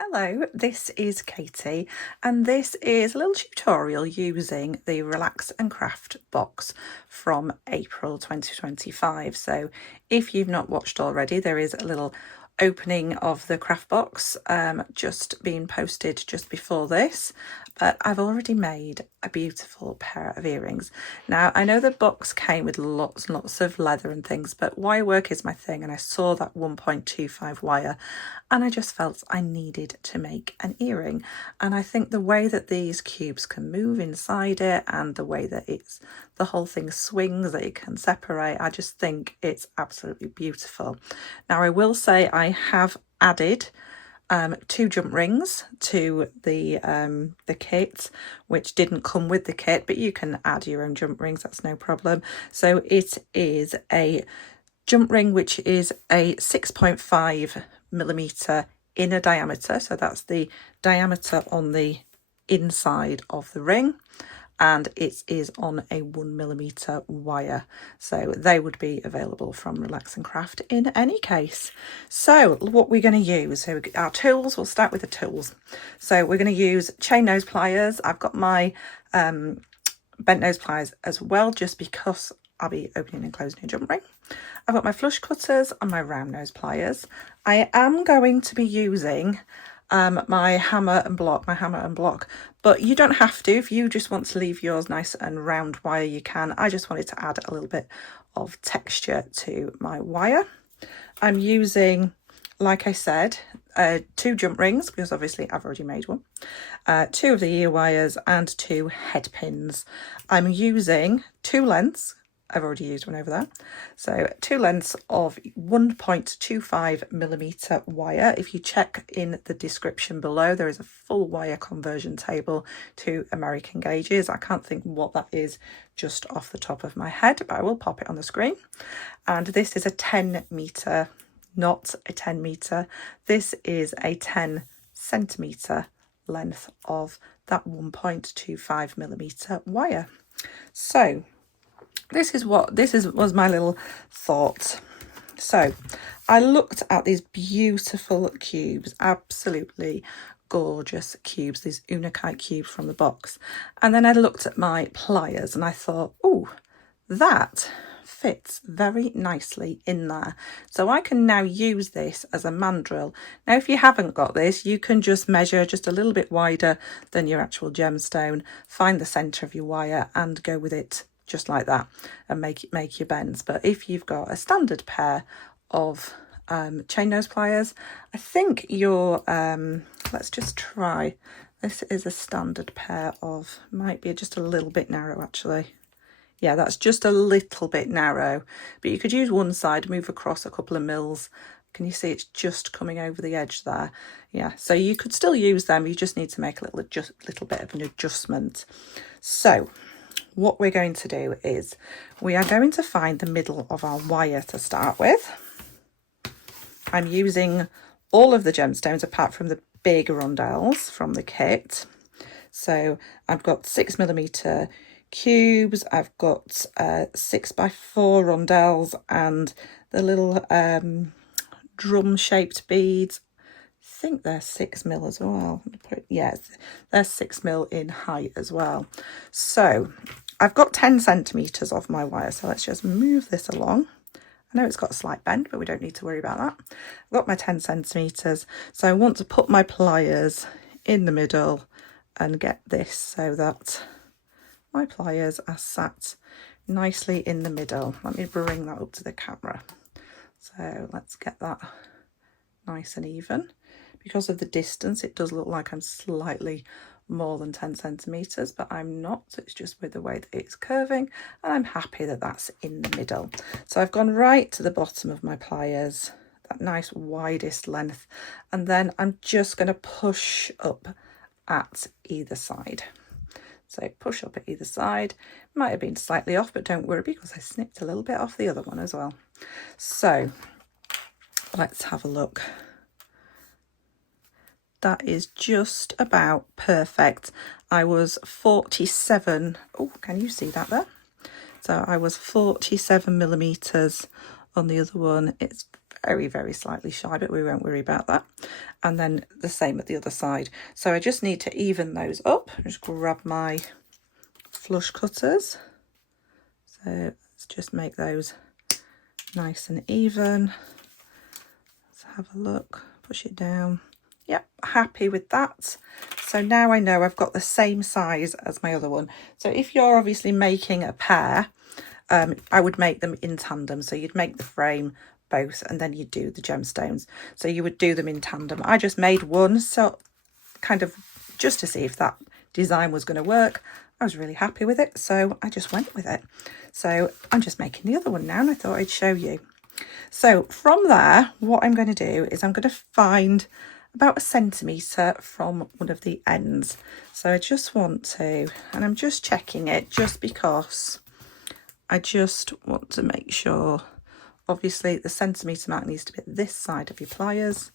Hello, this is Katie and this is a little tutorial using the Relax and Craft box from April 2025. So if you've not watched already, there is a little opening of the craft box just being posted just before this, but I've already made a beautiful pair of earrings. Now I know the box came with lots and lots of leather and things, but wire work is my thing, and I saw that 1.25 wire and I just felt I needed to make an earring. And I think the way that these cubes can move inside it and the way that the whole thing swings, that it can separate, I just think it's absolutely beautiful. Now I will say I have added 2 jump rings to the kit, which didn't come with the kit, but you can add your own jump rings, that's no problem. So it is a jump ring which is a 6.5mm inner diameter, so that's the diameter on the inside of the ring, and it is on a 1mm wire, so they would be available from Relax and Craft in any case. So what we're going to use, so our tools, we'll start with the tools. So we're going to use chain nose pliers. I've got my bent nose pliers as well, just because I'll be opening and closing a jump ring. I've got my flush cutters and my round nose pliers. I am going to be using my hammer and block, but you don't have to. If you just want to leave yours nice and round wire, you can. I just wanted to add a little bit of texture to my wire. I'm using, like I said, 2 jump rings, because obviously I've already made one, 2 of the ear wires and 2 head pins. I'm using 2 lengths. I've already used one over there. So 2 lengths of 1.25mm wire. If you check in the description below, there is a full wire conversion table to American gauges. I can't think what that is just off the top of my head, but I will pop it on the screen. And this is a 10-meter, not a 10-meter. This is a 10cm length of that 1.25mm wire. So this was my little thought. So I looked at these beautiful cubes, absolutely gorgeous cubes, these Unakite cubes from the box, and then I looked at my pliers and I thought, oh, that fits very nicely in there, so I can now use this as a mandrel. Now if you haven't got this, you can just measure just a little bit wider than your actual gemstone, find the center of your wire and go with it just like that and make your bends. But if you've got a standard pair of chain nose pliers, I think your let's just try, this is a standard pair of, might be just a little bit narrow actually. Yeah, that's just a little bit narrow, but you could use one side, move across a couple of mils. Can you see it's just coming over the edge there? Yeah, so you could still use them, you just need to make a little bit of an adjustment. So what we're going to do is we are going to find the middle of our wire to start with. I'm using all of the gemstones apart from the big rondelles from the kit. So I've got 6mm cubes, I've got 6x4 rondelles and the little drum shaped beads. I think they're 6mm as well. Yes, they're 6mm in height as well. So I've got 10 centimeters of my wire, so let's just move this along. I know it's got a slight bend, but we don't need to worry about that. I've got my 10 centimeters, so I want to put my pliers in the middle and get this so that my pliers are sat nicely in the middle. Let me bring that up to the camera. So let's get that nice and even. Because of the distance, it does look like I'm slightly more than 10 centimeters, but I'm not. It's just with the way that it's curving, and I'm happy that that's in the middle. So I've gone right to the bottom of my pliers, that nice widest length, and then I'm just going to push up at either side. So push up at either side. Might have been slightly off, but don't worry, because I snipped a little bit off the other one as well. So let's have a look. That is just about perfect. I was 47, oh, can you see that there? So I was 47mm on the other one. It's very, very slightly shy, but we won't worry about that. And then the same at the other side. So I just need to even those up. Just grab my flush cutters. So let's just make those nice and even. Let's have a look, push it down. Yep, happy with that. So now I know I've got the same size as my other one. So if you're obviously making a pair, I would make them in tandem. So you'd make the frame both and then you'd do the gemstones. So you would do them in tandem. I just made one, so kind of just to see if that design was going to work. I was really happy with it, so I just went with it. So I'm just making the other one now, and I thought I'd show you. So from there, what I'm going to do is I'm going to find about 1 centimetre from one of the ends. So I just want to, and I'm just checking it just because I just want to make sure, obviously the centimetre mark needs to be this side of your pliers,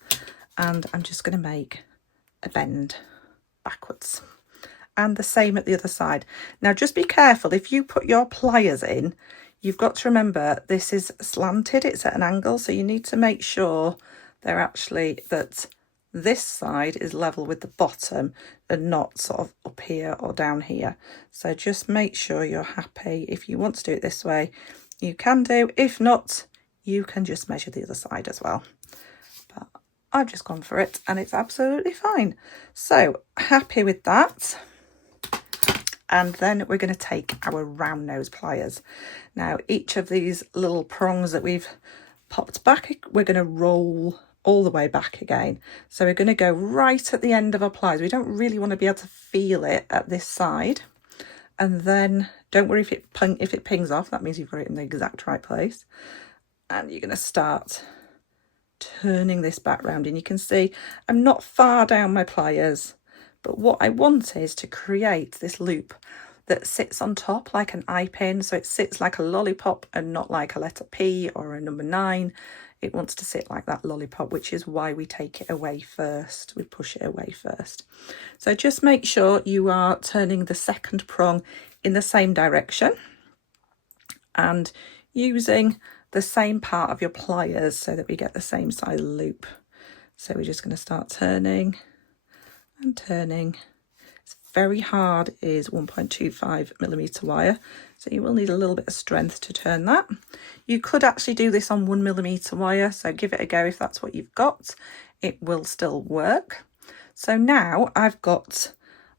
and I'm just going to make a bend backwards. And the same at the other side. Now just be careful, if you put your pliers in, you've got to remember this is slanted, it's at an angle, so you need to make sure they're actually, that this side is level with the bottom and not sort of up here or down here. So just make sure you're happy. If you want to do it this way, you can do. If not, you can just measure the other side as well. But I've just gone for it and it's absolutely fine. So happy with that. And then we're going to take our round nose pliers. Now each of these little prongs that we've popped back, we're going to roll all the way back again. So we're going to go right at the end of our pliers. We don't really want to be able to feel it at this side. And then don't worry if it pings off, that means you've got it in the exact right place. And you're going to start turning this back round, and you can see I'm not far down my pliers, but what I want is to create this loop that sits on top like an eye pin, so it sits like a lollipop and not like a letter P or a number 9. It wants to sit like that lollipop, which is why we take it away first. We push it away first. So just make sure you are turning the second prong in the same direction and using the same part of your pliers so that we get the same size loop. So we're just going to start turning and turning. It's very hard, is 1.25mm wire, so you will need a little bit of strength to turn that. You could actually do this on 1mm wire, so give it a go if that's what you've got. It will still work. So now I've got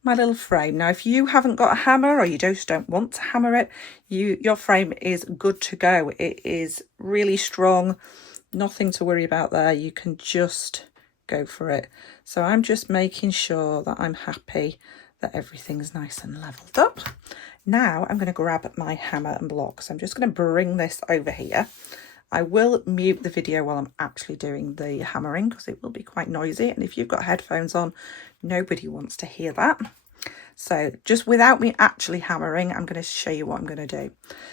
my little frame. Now if you haven't got a hammer or you just don't want to hammer it, your frame is good to go. It is really strong, nothing to worry about there. You can just go for it. So I'm just making sure that I'm happy that everything's nice and leveled up. Now I'm going to grab my hammer and block. So I'm just going to bring this over here. I will mute the video while I'm actually doing the hammering because it will be quite noisy, and if you've got headphones on, nobody wants to hear that. So just without me actually hammering, I'm going to show you what I'm going to do.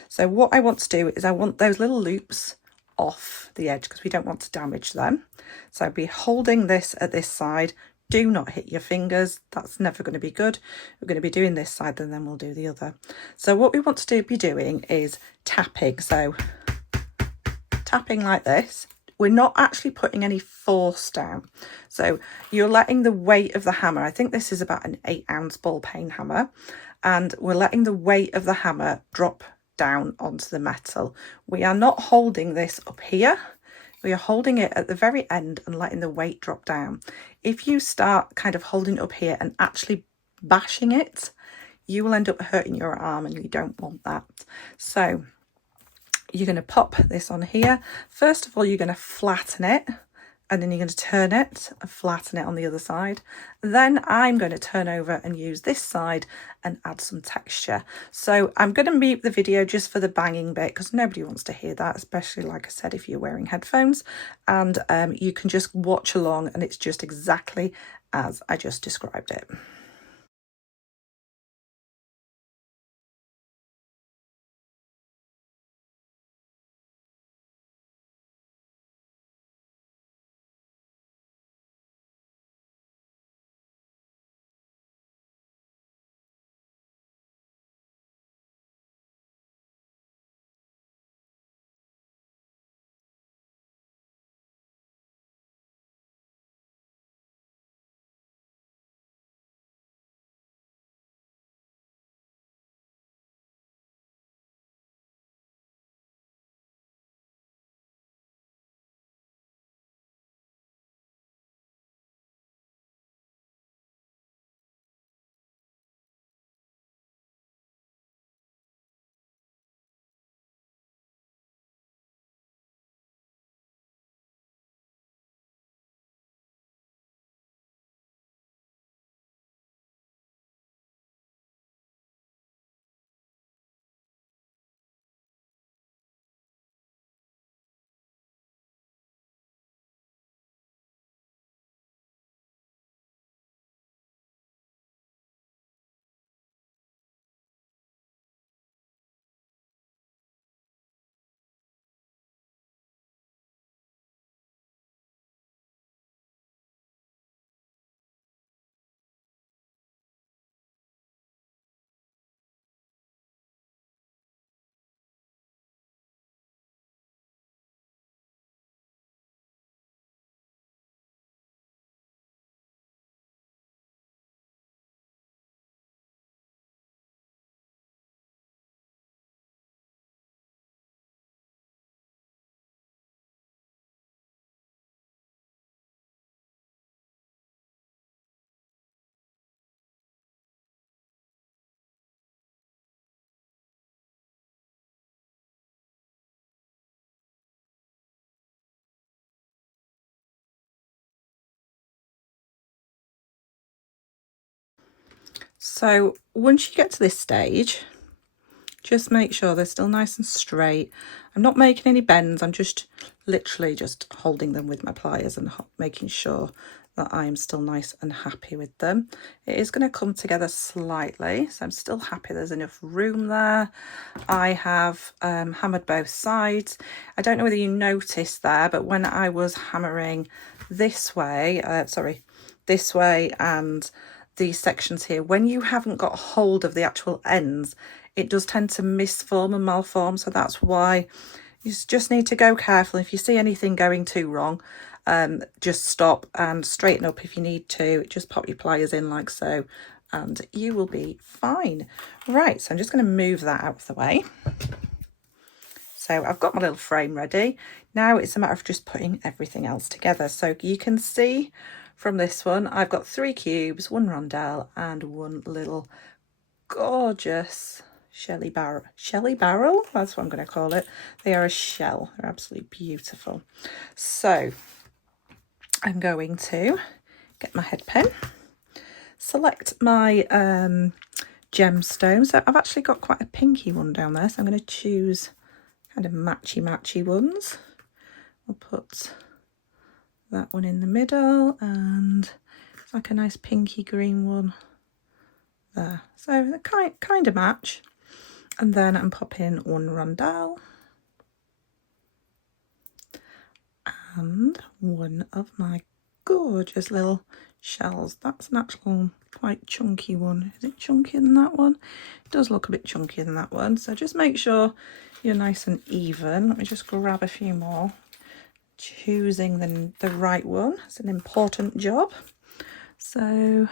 So what I want to do is I want those little loops off the edge because we don't want to damage them. So I'll be holding this at this side. Do not hit your fingers, that's never going to be good. We're going to be doing this side and then we'll do the other. So what we want to be doing is tapping. So tapping like this. We're not actually putting any force down. So you're letting the weight of the hammer, I think this is about an 8-ounce ball peen hammer, and we're letting the weight of the hammer drop down onto the metal. We are not holding this up here. We are holding it at the very end and letting the weight drop down. If you start kind of holding it up here and actually bashing it, you will end up hurting your arm, and you don't want that. So you're going to pop this on here. First of all, you're going to flatten it, and then you're going to turn it and flatten it on the other side. Then I'm going to turn over and use this side and add some texture. So I'm going to mute the video just for the banging bit because nobody wants to hear that, especially, like I said, if you're wearing headphones. And you can just watch along, and it's just exactly as I just described it. So once you get to this stage, just make sure they're still nice and straight. I'm not making any bends, I'm just literally just holding them with my pliers and making sure that I'm still nice and happy with them. It is going to come together slightly, so I'm still happy there's enough room there. I have hammered both sides. I don't know whether you noticed there, but when I was hammering this way, this way and these sections here, when you haven't got hold of the actual ends, it does tend to misform and malform. So that's why you just need to go careful. If you see anything going too wrong, just stop and straighten up if you need to. Just pop your pliers in like so and you will be fine. Right, so I'm just going to move that out of the way. So I've got my little frame ready. Now it's a matter of just putting everything else together. So you can see from this one, I've got 3 cubes, 1 rondelle and 1 little gorgeous shelly barrel, that's what I'm going to call it. They are a shell, they're absolutely beautiful. So I'm going to get my head pen, select my gemstones. So I've actually got quite a pinky one down there, so I'm going to choose kind of matchy ones. I'll put that one in the middle and it's like a nice pinky green one there. So they kind of match. And then I'm popping 1 rondelle and 1 of my gorgeous little shells. That's an actual quite chunky one. Is it chunkier than that one? It does look a bit chunkier than that one. So just make sure you're nice and even. Let me just grab a few more. Choosing the right one. It's an important job. So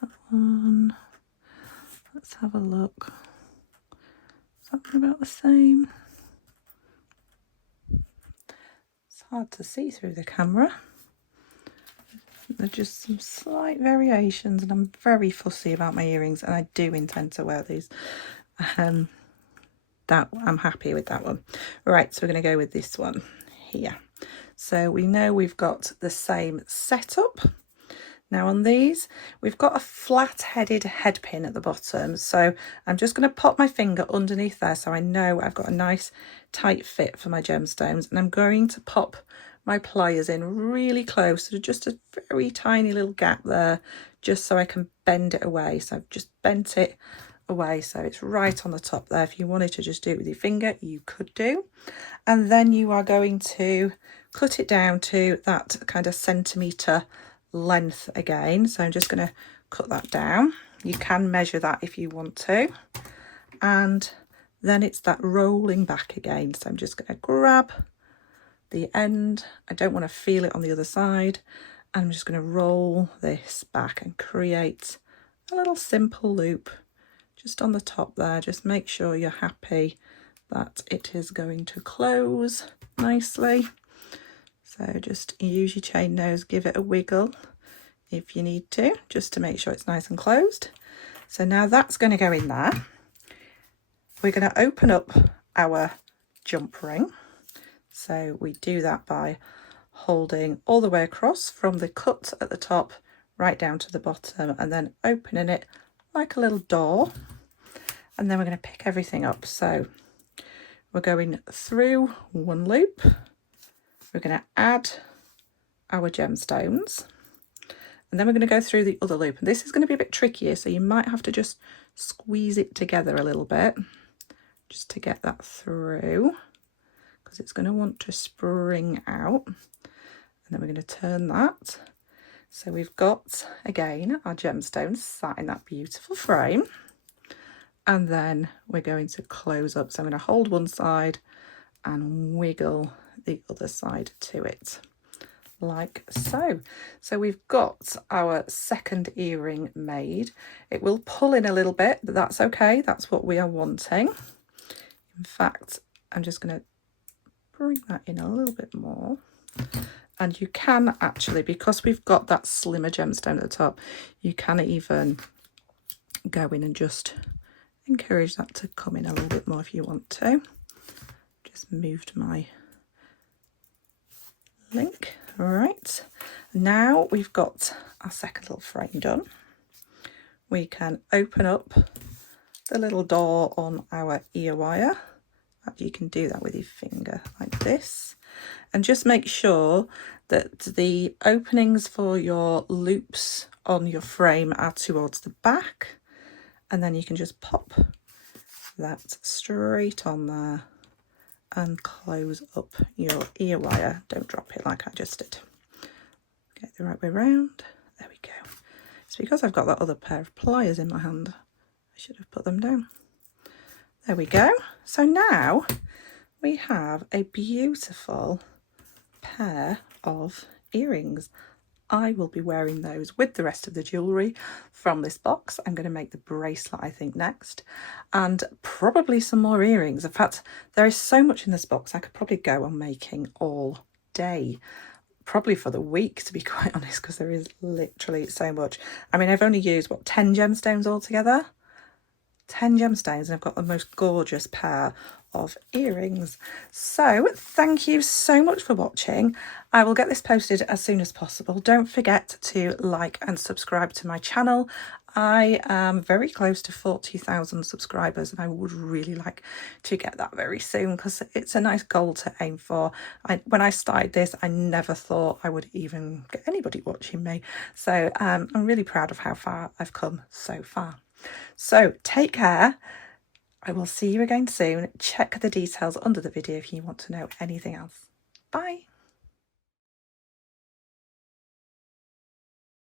that one, let's have a look. Is that about the same? It's hard to see through the camera. There's just some slight variations and I'm very fussy about my earrings and I do intend to wear these. That I'm happy with that one. Right, so we're going to go with this one here. So we know we've got the same setup. Now on these, we've got a flat-headed head pin at the bottom. So I'm just going to pop my finger underneath there so I know I've got a nice tight fit for my gemstones. And I'm going to pop my pliers in really close to just a very tiny little gap there, just so I can bend it away. So I've just bent it away so it's right on the top there. If you wanted to just do it with your finger, you could do. And then you are going to cut it down to that kind of centimetre length again. So I'm just going to cut that down. You can measure that if you want to. And then it's that rolling back again. So I'm just going to grab the end. I don't want to feel it on the other side. And I'm just going to roll this back and create a little simple loop just on the top there. Just make sure you're happy that it is going to close nicely. So just use your chain nose, give it a wiggle if you need to, just to make sure it's nice and closed. So now that's going to go in there. We're going to open up our jump ring. So we do that by holding all the way across from the cut at the top right down to the bottom and then opening it like a little door. And then we're going to pick everything up. So we're going through 1 loop. We're going to add our gemstones and then we're going to go through the other loop. And this is going to be a bit trickier, so you might have to just squeeze it together a little bit just to get that through, because it's going to want to spring out. And then we're going to turn that. So we've got, again, our gemstones sat in that beautiful frame. And then we're going to close up. So I'm going to hold one side and wiggle the other side to it like so. So we've got our second earring made. It will pull in a little bit, but that's okay. That's what we are wanting. In fact, I'm just going to bring that in a little bit more. And you can actually, because we've got that slimmer gemstone at the top, you can even go in and just encourage that to come in a little bit more if you want to. Just moved my link. All right, now we've got our second little frame done. we can open up the little door on our ear wire. You can do that with your finger like this, and just make sure that the openings for your loops on your frame are towards the back, and then you can just pop that straight on there and close up your ear wire. Don't drop it like I just did. Get the right way round. There we go. It's because I've got that other pair of pliers in my hand. I should have put them down. There we go. So now we have a beautiful pair of earrings. I will be wearing those with the rest of the jewellery from this box. I'm going to make the bracelet, I think, next, and probably some more earrings. In fact, there is so much in this box, I could probably go on making all day. Probably for the week, to be quite honest, because there is literally so much. I mean, I've only used, what, 10 gemstones altogether? 10 gemstones, and I've got the most gorgeous pair of earrings. So thank you so much for watching. I will get this posted as soon as possible. Don't forget to like and subscribe to my channel. I am very close to 40,000 subscribers, and I would really like to get that very soon, because it's a nice goal to aim for. When I started this, I never thought I would even get anybody watching me. So I'm really proud of how far I've come so far. So take care. I will see you again soon. Check the details under the video if you want to know anything else. Bye.